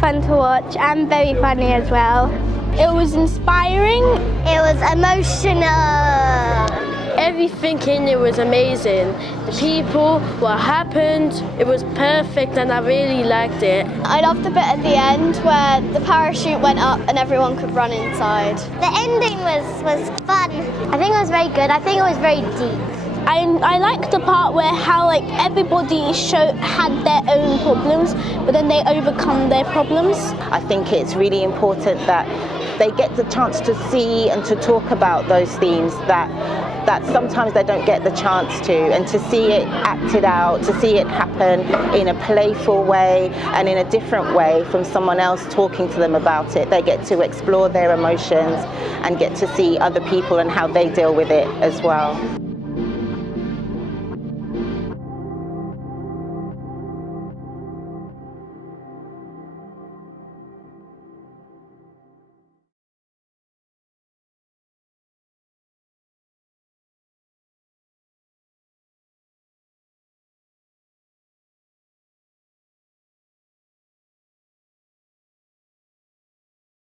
fun to watch and very funny as well. It was inspiring. It was emotional. Everything in it was amazing. The people, what happened, it was perfect and I really liked it. I loved the bit at the end where the parachute went up and everyone could run inside. The ending was fun. I think it was very good. I think it was very deep. I liked the part where how everybody had their own problems, but then they overcome their problems. I think it's really important that they get the chance to see and to talk about those themes that sometimes they don't get the chance to, and to see it acted out, to see it happen in a playful way and in a different way from someone else talking to them about it. They get to explore their emotions and get to see other people and how they deal with it as well.